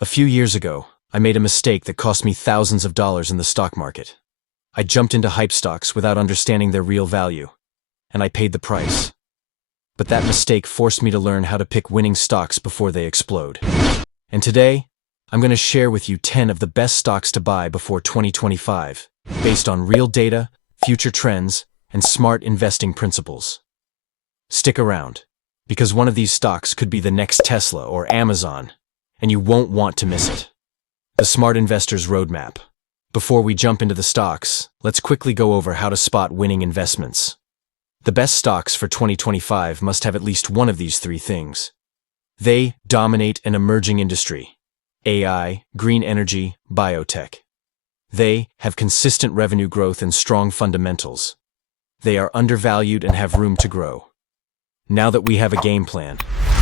A few years ago, I made a mistake that cost me thousands of dollars in the stock market. I jumped into hype stocks without understanding their real value, and I paid the price. But that mistake forced me to learn how to pick winning stocks before they explode. And today, I'm going to share with you 10 of the best stocks to buy before 2025, based on real data, future trends, and smart investing principles. Stick around, because one of these stocks could be the next Tesla or Amazon, and you won't want to miss it. The Smart Investor's Roadmap. Before we jump into the stocks, let's quickly go over how to spot winning investments. The best stocks for 2025 must have at least one of these three things. They dominate an emerging industry: AI, green energy, biotech. They have consistent revenue growth and strong fundamentals. They are undervalued and have room to grow. Now that we have a game plan,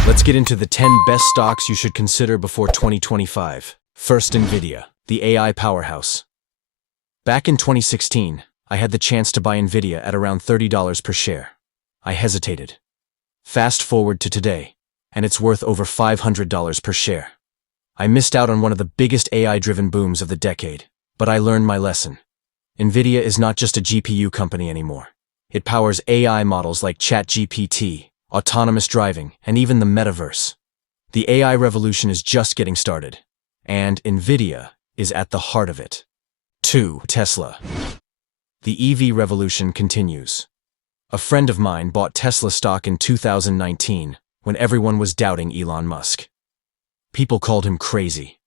let's get into the 10 best stocks you should consider before 2025. First, NVIDIA, the AI powerhouse. Back in 2016, I had the chance to buy NVIDIA at around $30 per share. I hesitated. Fast forward to today, and it's worth over $500 per share. I missed out on one of the biggest AI-driven booms of the decade, but I learned my lesson. NVIDIA is not just a GPU company anymore. It powers AI models like ChatGPT, autonomous driving, and even the metaverse. The AI revolution is just getting started, and NVIDIA is at the heart of it. 2. Tesla. The EV revolution continues. A friend of mine bought Tesla stock in 2019 when everyone was doubting Elon Musk. People called him crazy.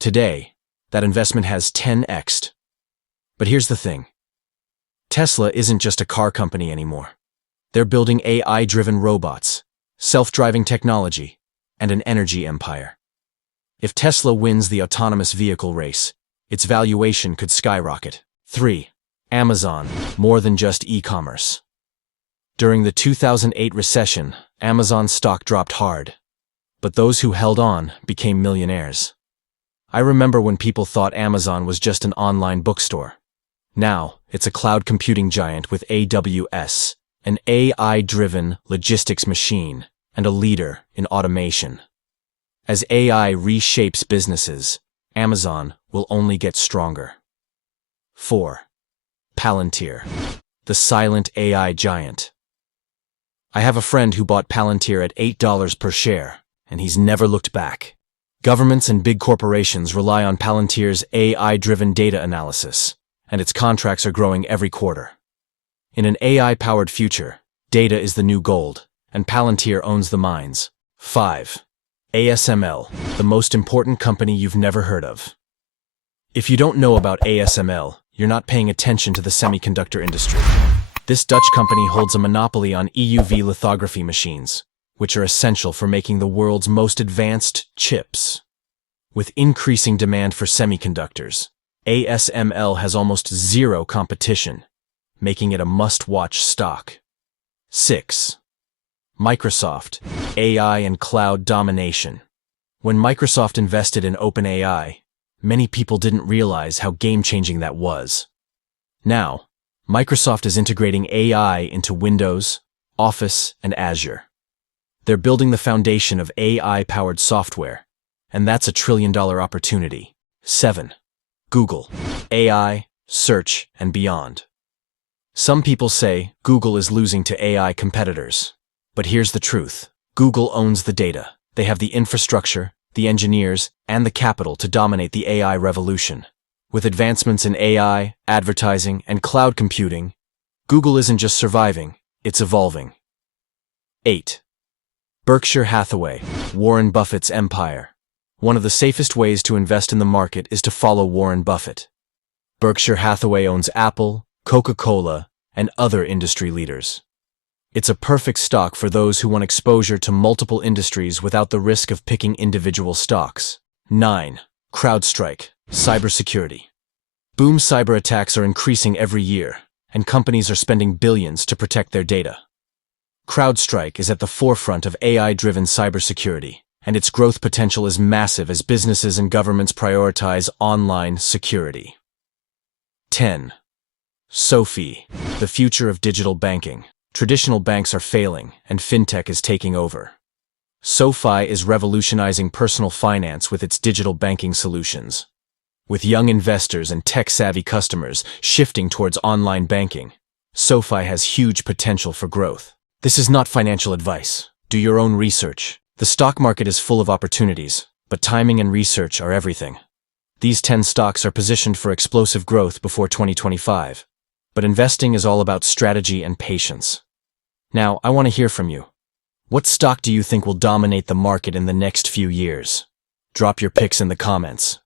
Today, that investment has 10x'd. But here's the thing. Tesla isn't just a car company anymore. They're building AI-driven robots, self-driving technology, and an energy empire. If Tesla wins the autonomous vehicle race, its valuation could skyrocket. 3. Amazon, more than just e-commerce. During the 2008 recession, Amazon stock dropped hard, but those who held on became millionaires. I remember when people thought Amazon was just an online bookstore. Now, it's a cloud computing giant with AWS, an AI-driven logistics machine, and a leader in automation. As AI reshapes businesses, Amazon will only get stronger. 4. Palantir, the silent AI giant. I have a friend who bought Palantir at $8 per share, and he's never looked back. Governments and big corporations rely on Palantir's AI-driven data analysis, and its contracts are growing every quarter. In an AI-powered future, data is the new gold, and Palantir owns the mines. 5. ASML, the most important company you've never heard of. If you don't know about ASML, you're not paying attention to the semiconductor industry. This Dutch company holds a monopoly on EUV lithography machines, which are essential for making the world's most advanced chips. With increasing demand for semiconductors, ASML has almost zero competition, making it a must-watch stock. 6. Microsoft, AI and cloud domination. When Microsoft invested in OpenAI, many people didn't realize how game-changing that was. Now, Microsoft is integrating AI into Windows, Office, and Azure. They're building the foundation of AI-powered software, and that's a trillion-dollar opportunity. 7. Google, AI, search, and beyond. Some people say Google is losing to AI competitors. But here's the truth. Google owns the data. They have the infrastructure, the engineers, and the capital to dominate the AI revolution. With advancements in AI, advertising, and cloud computing, Google isn't just surviving, it's evolving. 8. Berkshire Hathaway, Warren Buffett's empire. One of the safest ways to invest in the market is to follow Warren Buffett. Berkshire Hathaway owns Apple, Coca-Cola, and other industry leaders. It's a perfect stock for those who want exposure to multiple industries without the risk of picking individual stocks. 9. CrowdStrike, cybersecurity. Boom cyber attacks are increasing every year, and companies are spending billions to protect their data. CrowdStrike is at the forefront of AI-driven cybersecurity, and its growth potential is massive as businesses and governments prioritize online security. 10. SoFi, the future of digital banking. Traditional banks are failing, and fintech is taking over. SoFi is revolutionizing personal finance with its digital banking solutions. With young investors and tech-savvy customers shifting towards online banking, SoFi has huge potential for growth. This is not financial advice. Do your own research. The stock market is full of opportunities, but timing and research are everything. These 10 stocks are positioned for explosive growth before 2025. But investing is all about strategy and patience. Now, I want to hear from you. What stock do you think will dominate the market in the next few years? Drop your picks in the comments.